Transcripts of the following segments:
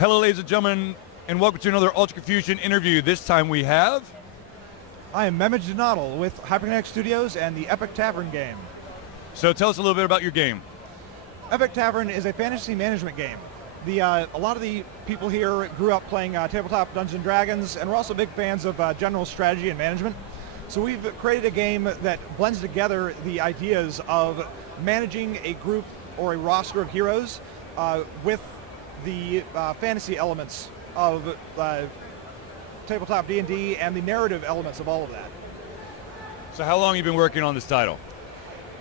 Hello, ladies and gentlemen, and welcome to another Ultra Confusion interview. This time we have... I am Mehmet Donadel with Hyperkinetic Studios and the Epic Tavern game. So tell us a little bit about your game. Epic Tavern is a fantasy management game. A lot of the people here grew up playing tabletop Dungeons & Dragons, and we're also big fans of general strategy and management. So we've created a game that blends together the ideas of managing a group or a roster of heroes with the fantasy elements of tabletop D&D and the narrative elements of all of that. So how long have you been working on this title?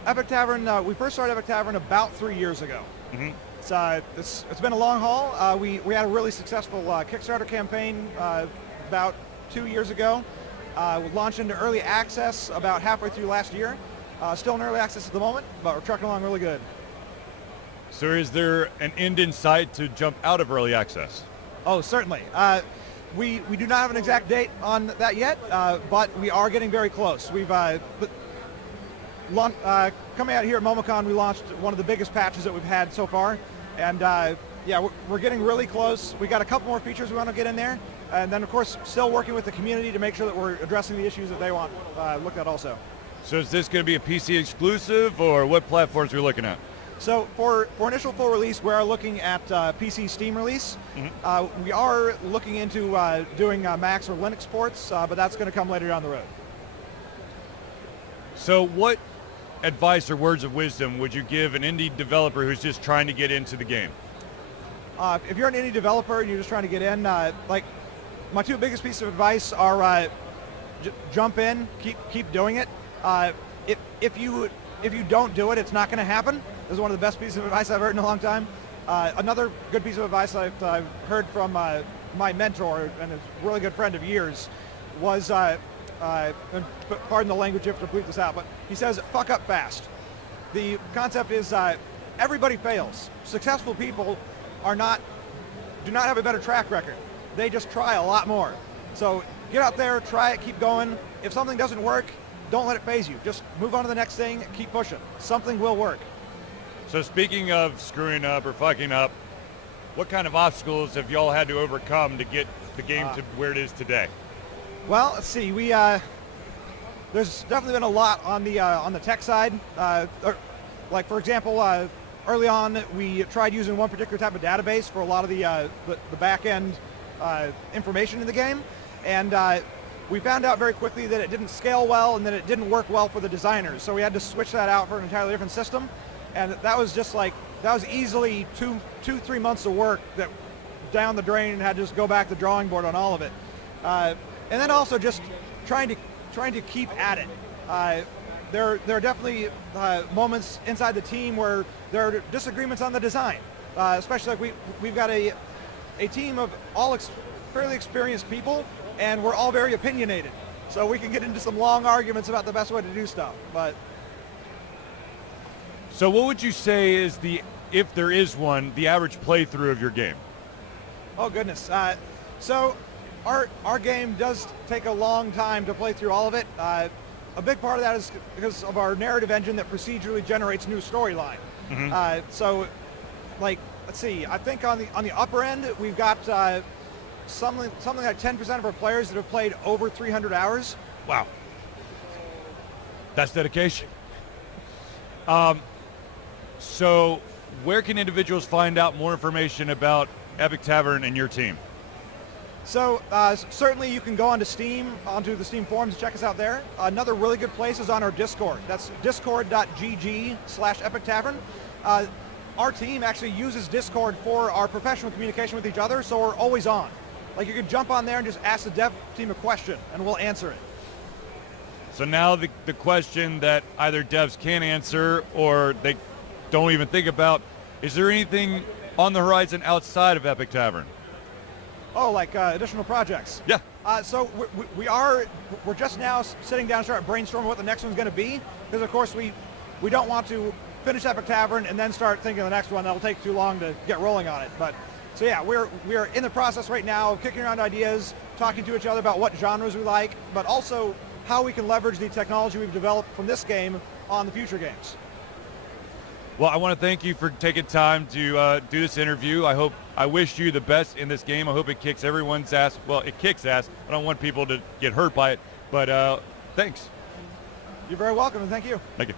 Epic Tavern, we first started Epic Tavern about 3 years ago. Mm-hmm. It's been a long haul. We had a really successful Kickstarter campaign about 2 years ago. We launched into early access about halfway through last year. Still in early access at the moment, but we're trucking along really good. So is there an end in sight to jump out of early access? Oh, certainly. We do not have an exact date on that yet, but we are getting very close. We've coming out here at MomoCon, we launched one of the biggest patches that we've had so far, and yeah, we're getting really close. We got a couple more features we want to get in there, and then of course still working with the community to make sure that we're addressing the issues that they want looked at also. So is this going to be a PC exclusive, or what platforms are we looking at? So for initial full release, we are looking at PC Steam release. Mm-hmm. We are looking into doing Macs or Linux ports, but that's going to come later down the road. So what advice or words of wisdom would you give an indie developer who's just trying to get into the game? If you're an indie developer and you're just trying to get in, like my two biggest pieces of advice are jump in, keep doing it. If you don't do it, it's not going to happen. This is one of the best pieces of advice I've heard in a long time. Another good piece of advice I've heard from my mentor and a really good friend of years was, and pardon the language, you have to bleep this out, but he says, fuck up fast. The concept is everybody fails. Successful people do not have a better track record. They just try a lot more. So get out there, try it, keep going. If something doesn't work, don't let it faze you. Just move on to the next thing, keep pushing. Something will work. So speaking of screwing up or fucking up, what kind of obstacles have y'all had to overcome to get the game to where it is today? Well, let's see. There's definitely been a lot on the tech side. Like for example, early on we tried using one particular type of database for a lot of the back end information in the game, and we found out very quickly that it didn't scale well and that it didn't work well for the designers. So we had to switch that out for an entirely different system. And that was easily 2-3 months of work that down the drain, and had to just go back to the drawing board on all of it. And then also just trying to keep at it. There are definitely moments inside the team where there are disagreements on the design. Especially like we've got a team of all fairly experienced people, and we're all very opinionated. So we can get into some long arguments about the best way to do stuff. So what would you say is if there is one, the average playthrough of your game? Oh goodness. So our game does take a long time to play through all of it. A big part of that is because of our narrative engine that procedurally generates new storyline. Mm-hmm. So like, let's see, I think on the upper end, we've got something like 10% of our players that have played over 300 hours. Wow. That's dedication. So where can individuals find out more information about Epic Tavern and your team? So certainly you can go onto the Steam forums and check us out there. Another really good place is on our Discord. That's discord.gg/Epic Tavern. Our team actually uses Discord for our professional communication with each other, so we're always on. Like you can jump on there and just ask the dev team a question and we'll answer it. So now the question that either devs can't answer or they don't even think about, is there anything on the horizon outside of Epic Tavern? Oh, like additional projects? Yeah. So we're just now sitting down and start brainstorming what the next one's going to be, because of course we don't want to finish Epic Tavern and then start thinking of the next one. That'll take too long to get rolling on it. But so yeah, we're in the process right now of kicking around ideas, talking to each other about what genres we like, but also how we can leverage the technology we've developed from this game on the future games. Well, I want to thank you for taking time to do this interview. I wish you the best in this game. I hope it kicks everyone's ass. Well, it kicks ass. I don't want people to get hurt by it, but thanks. You're very welcome, and thank you. Thank you.